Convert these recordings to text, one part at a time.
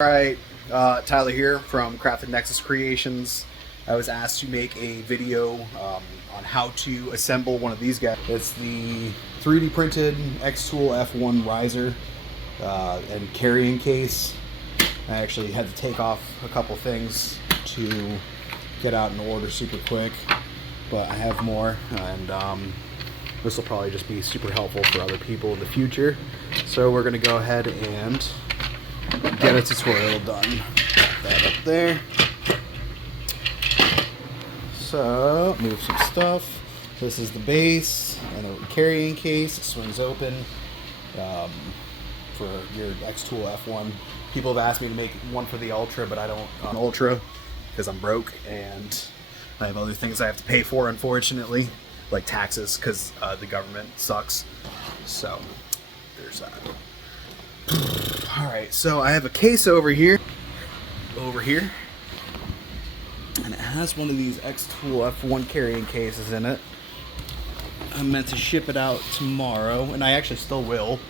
Alright, Tyler here from Crafted Nexus Creations. I was asked to make a video on how to assemble one of these guys. It's the 3D printed xTool F1 riser and carrying case. I actually had to take off a couple things to get out an order super quick, but I have more, and this will probably just be super helpful for other people in the future. So we're going to go ahead and get a tutorial done. Put that up there. So, move some stuff. This is the base and the carrying case. It swings open for your xTool F1. People have asked me to make one for the Ultra, but I don't on Ultra because I'm broke and I have other things I have to pay for, unfortunately, like taxes, because the government sucks. So, there's that. Alright, so I have a case over here, and it has one of these xTool F1 carrying cases in it. I'm meant to ship it out tomorrow, and I actually still will,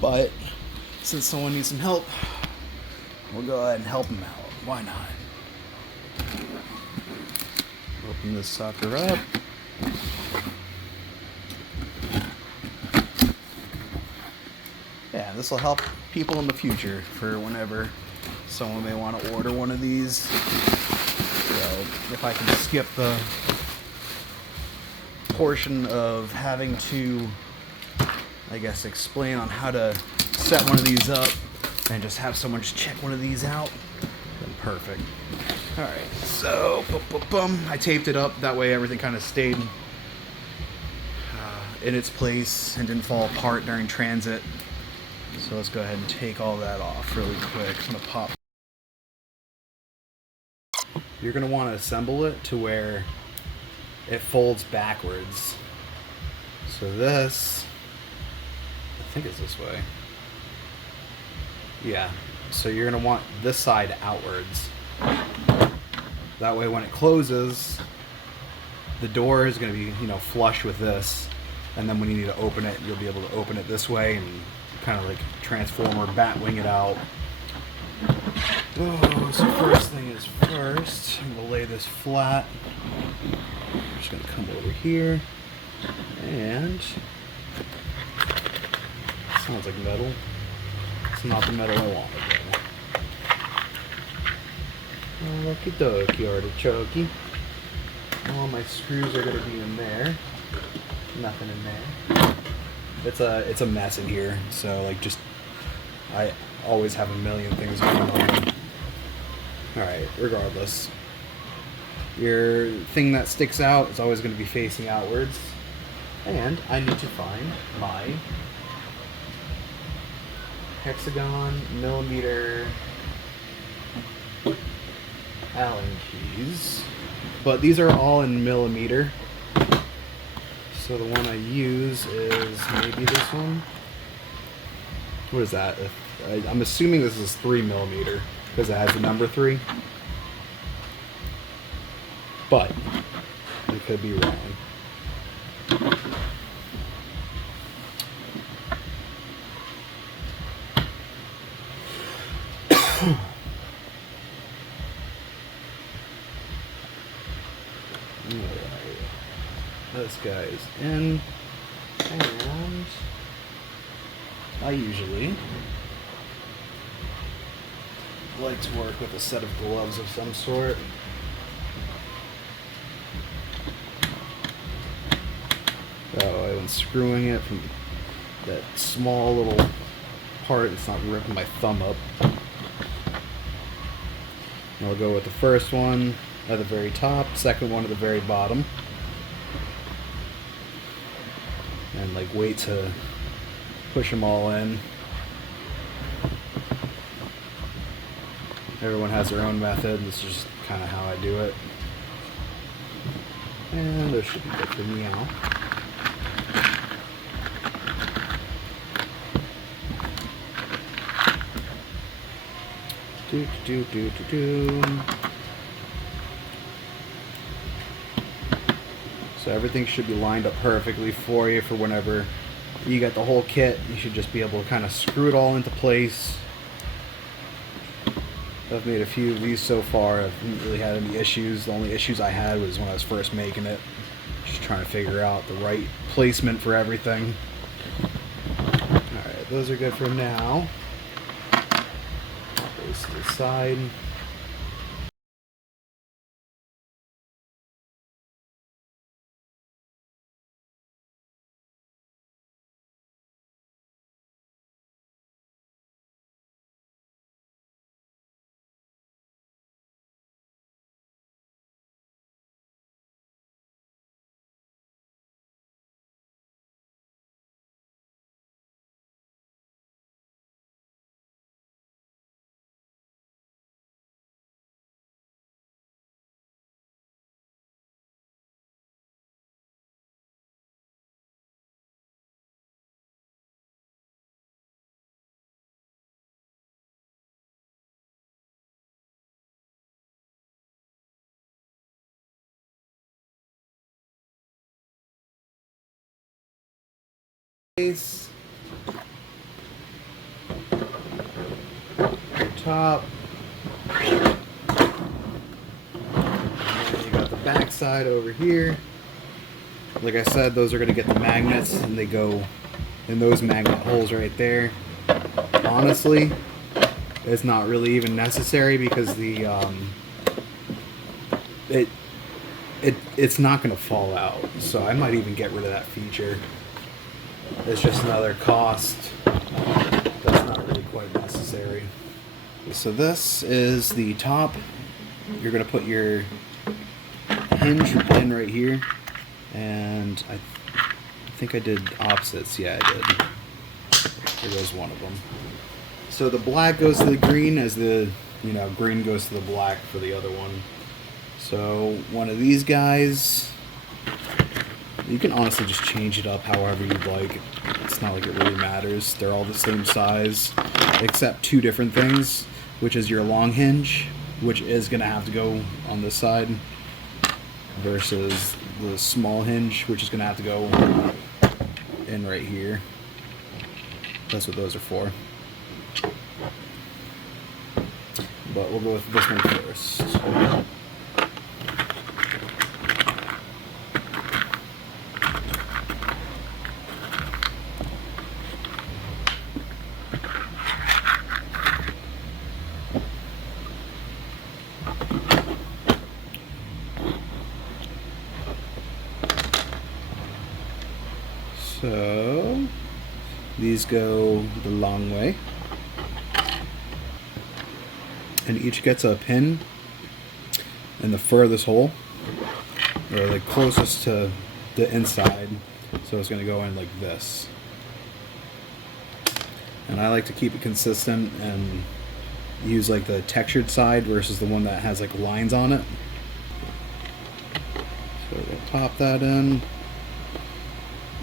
but since someone needs some help, we'll go ahead and help them out. Why not? Open this sucker up. Yeah, this will help people in the future for whenever someone may want to order one of these. So if I can skip the portion of having to, I guess, explain on how to set one of these up and just have someone just check one of these out, then perfect. Alright, so I taped it up, that way everything kind of stayed in its place and didn't fall apart during transit. So let's go ahead and take all that off really quick. I'm gonna pop. You're gonna want to assemble it to where it folds backwards. So this, I think it's this way. Yeah. So you're gonna want this side outwards. That way when it closes, the door is gonna be, flush with this. And then when you need to open it, you'll be able to open it this way and kind of like transformer bat wing it out. Oh, so first thing is first, I'm gonna lay this flat. I'm just gonna come over here, and sounds like metal. It's not the metal I wanted though. Okie dokie, artichoke. All my screws are gonna be in there. Nothing in there. It's a mess in here, so I always have a million things going on. Alright, regardless. Your thing that sticks out is always going to be facing outwards. And I need to find my hexagon millimeter Allen keys. But these are all in millimeter. So the one I use is maybe this one. What is that? I'm assuming this is 3mm because it has the number 3. But I could be wrong. This guy's in, and I usually like to work with a set of gloves of some sort. So I'm unscrewing it from that small little part, it's not ripping my thumb up. And I'll go with the first one at the very top, second one at the very bottom. And wait to push them all in. Everyone has their own method. This is just kind of how I do it. And there should be good for meow. Do. So everything should be lined up perfectly for you for whenever you got the whole kit. You should just be able to kind of screw it all into place I've made a few of these so far. I haven't really had any issues. The only issues I had was when I was first making it. Just trying to figure out the right placement for everything. Alright, those are good for now. Those to the side. Base, top, and you got the back side over here. Like I said, those are going to get the magnets, and they go in those magnet holes right there. Honestly, it's not really even necessary because the it's not going to fall out. So I might even get rid of that feature. It's just another cost that's not really quite necessary. So this is the top. You're going to put your hinge in right here. And I think I did opposites. Yeah, I did. There goes one of them. So the black goes to the green as the, green goes to the black for the other one. So one of these guys, you can honestly just change it up however you'd like. It's not like it really matters. They're all the same size, except two different things, which is your long hinge, which is going to have to go on this side, versus the small hinge, which is going to have to go in right here. That's what those are for. But we'll go with this one first. So these go the long way, and each gets a pin in the furthest hole, or like closest to the inside, so it's going to go in like this. And I like to keep it consistent and use like the textured side versus the one that has like lines on it. So we'll pop that in.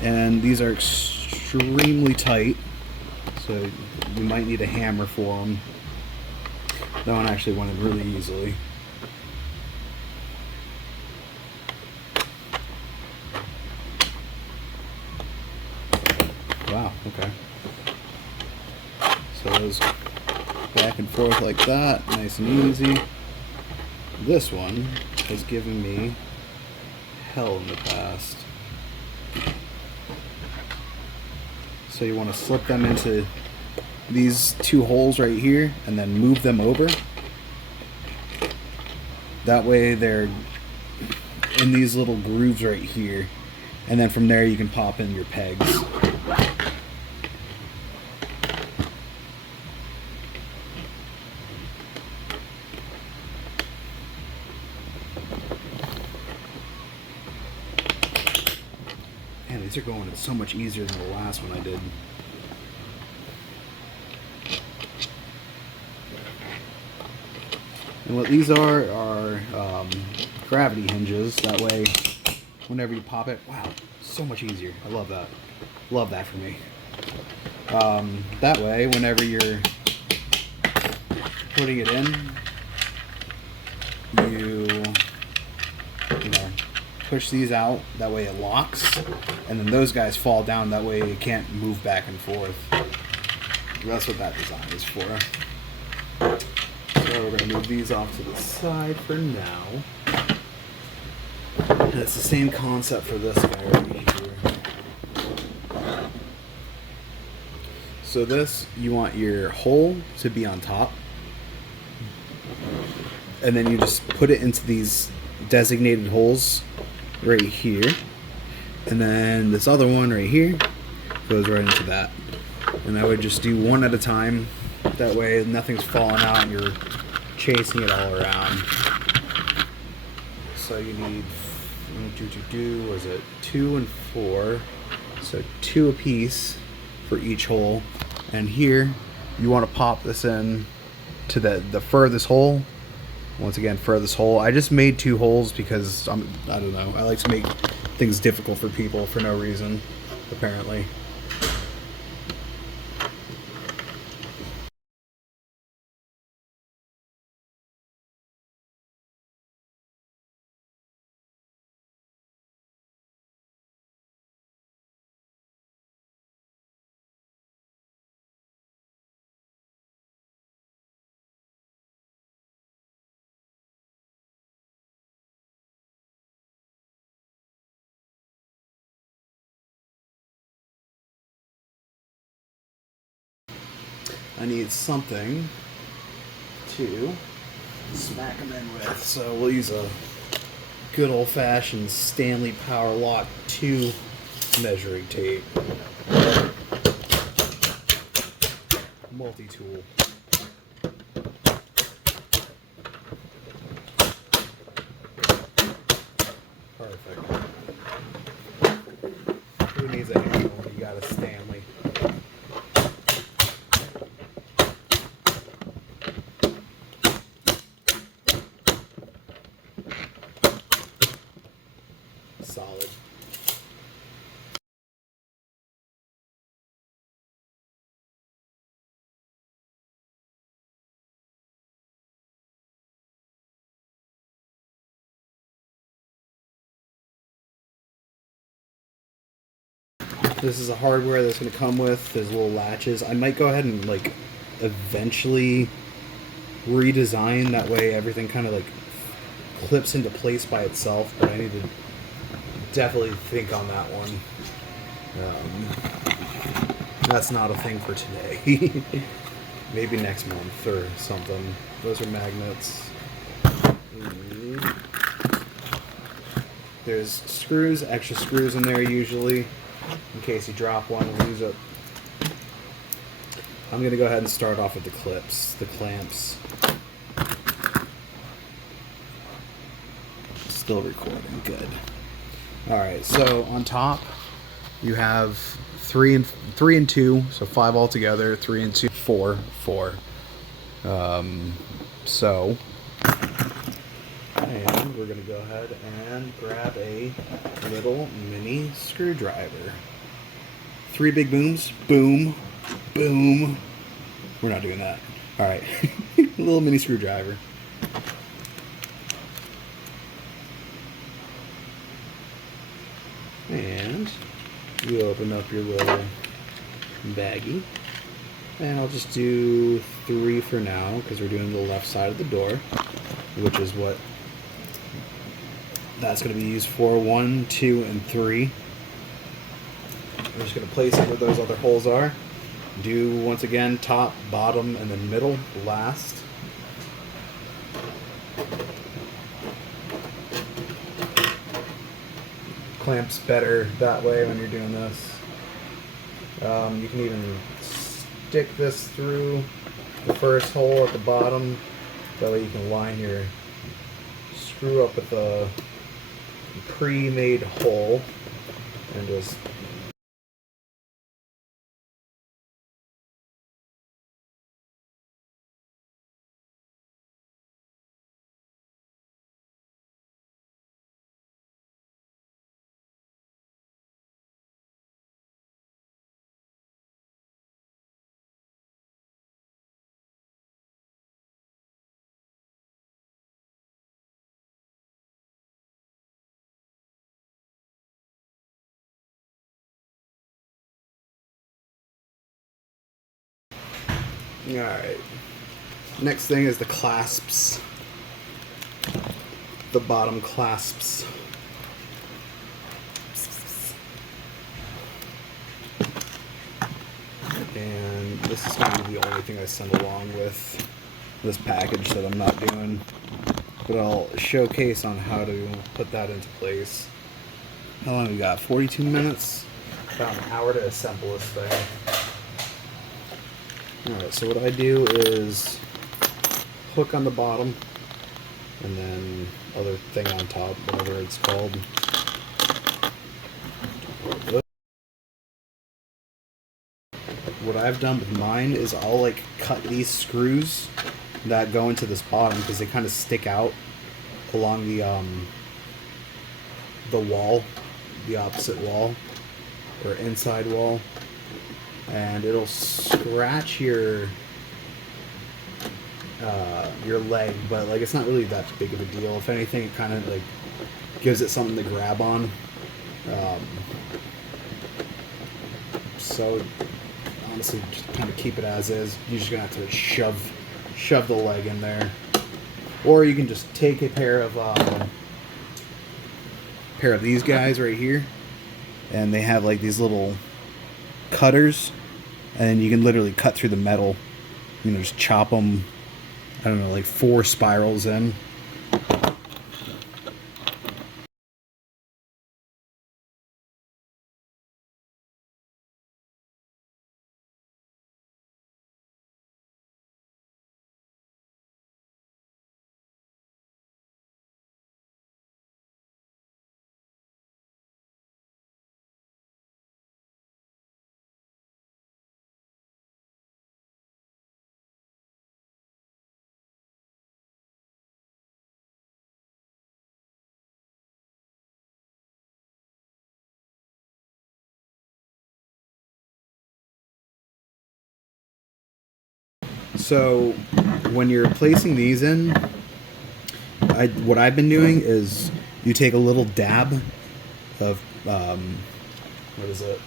And these are extremely tight, so you might need a hammer for them. That one actually went in really easily. Wow, okay. So those back and forth like that, nice and easy. This one has given me hell in the past. So you want to slip them into these two holes right here and then move them over. That way they're in these little grooves right here, and then from there you can pop in your pegs. Man, these are going so much easier than the last one I did. And what these are gravity hinges. That way, whenever you pop it, wow, so much easier. I love that. Love that for me. That way, whenever you're putting it in, you push these out. That way it locks, and then those guys fall down. That way it can't move back and forth. That's what that design is for. So we're going to move these off to the side for now. And it's the same concept for this guy right here. So this, you want your hole to be on top. And then you just put it into these designated holes right here. And then this other one right here goes right into that. And I would just do one at a time. That way nothing's falling out and you're chasing it all around. So you need, was it 2 and 4? So 2 a piece for each hole. And here you want to pop this in to the furthest hole. Once again, furthest hole. I just made 2 holes because I don't know. I like to make things difficult for people for no reason, apparently. I need something to smack them in with. So we'll use a good old-fashioned Stanley Power Lock 2 measuring tape. Multi-tool. Perfect. Who needs a handle when you got a Stanley? Solid. This is a hardware that's going to come with these little latches. I might go ahead and like eventually redesign that way everything kind of like clips into place by itself, but I need to definitely think on that one. That's not a thing for today. Maybe next month or something. Those are magnets. There's screws, extra screws in there usually, in case you drop one and lose it. I'm going to go ahead and start off with the clips, the clamps. Still recording, good. Alright, so on top you have 3 and 2, so 5 altogether, 3 and 2, 4. So, and we're going to go ahead and grab a little mini screwdriver. 3 big booms, boom, boom. We're not doing that. Alright, little mini screwdriver. And you open up your little baggie. And I'll just do 3 for now, because we're doing the left side of the door, which is what that's going to be used for. 1, 2, and 3. I'm just going to place it where those other holes are. Do, once again, top, bottom, and then middle last. Clamps better that way when you're doing this. You can even stick this through the first hole at the bottom. That way you can line your screw up with a pre-made hole and just alright. Next thing is the clasps. The bottom clasps. And this is going to be the only thing I send along with this package that I'm not doing. But I'll showcase on how to put that into place. How long we got? 42 minutes? About an hour to assemble this thing. Alright, so what I do is hook on the bottom and then other thing on top, whatever it's called. What I've done with mine is I'll like cut these screws that go into this bottom because they kind of stick out along the wall, the opposite wall or inside wall, and it'll scratch your leg, but like it's not really that big of a deal. If anything, it kind of like gives it something to grab on. So honestly, just kind of keep it as is. You're just gonna have to shove the leg in there, or you can just take a pair of these guys right here, and they have like these little cutters, and you can literally cut through the metal. You know, just chop them. I don't know, like 4 spirals in. So when you're placing these in, what I've been doing is you take a little dab of what is it,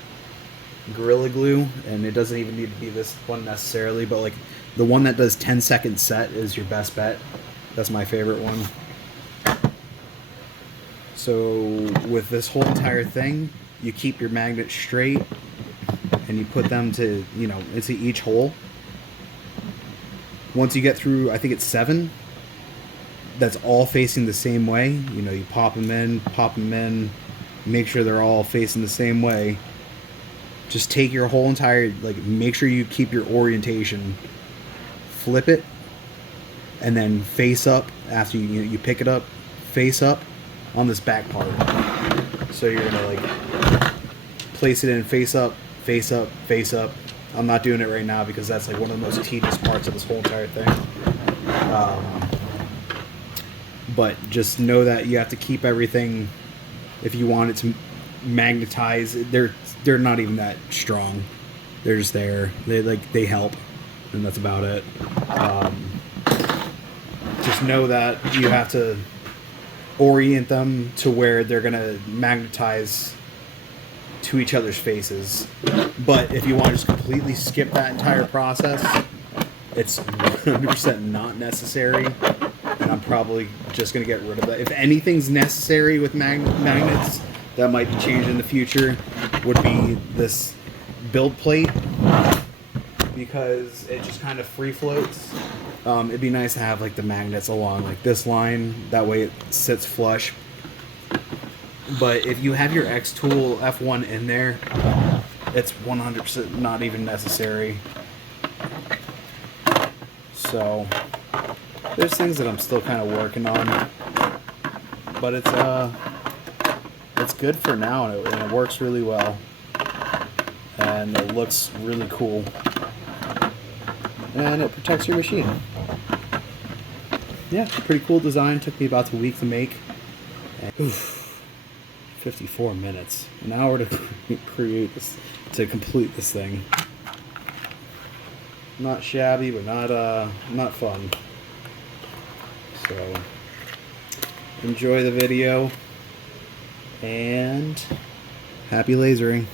Gorilla Glue, and it doesn't even need to be this one necessarily, but like the one that does 10-second set is your best bet. That's my favorite one. So with this whole entire thing, you keep your magnet straight and you put them to, you know, into each hole. Once you get through, I think it's 7, that's all facing the same way. You know, you pop them in, make sure they're all facing the same way. Just take your whole entire, like, make sure you keep your orientation. Flip it, and then face up after you pick it up, face up on this back part. So you're gonna like place it in face up, face up, face up. I'm not doing it right now because that's like one of the most tedious parts of this whole entire thing. But just know that you have to keep everything. If you want it to magnetize, they're not even that strong. They're just there. They help, and that's about it. Just know that you have to orient them to where they're gonna magnetize to each other's faces. But if you want to just completely skip that entire process, it's 100% not necessary, and I'm probably just going to get rid of that. If anything's necessary with magnets that might be changed in the future, would be this build plate, because it just kind of free floats. It'd be nice to have like the magnets along like this line, that way it sits flush. But if you have your xTool F1 in there, it's 100% not even necessary. So there's things that I'm still kind of working on, but it's good for now, and it works really well, and it looks really cool, and it protects your machine. Yeah, pretty cool design. Took me about a week to make. And, 54 minutes, an hour to create this, to complete this thing. Not shabby, but not fun. So enjoy the video, and happy lasering.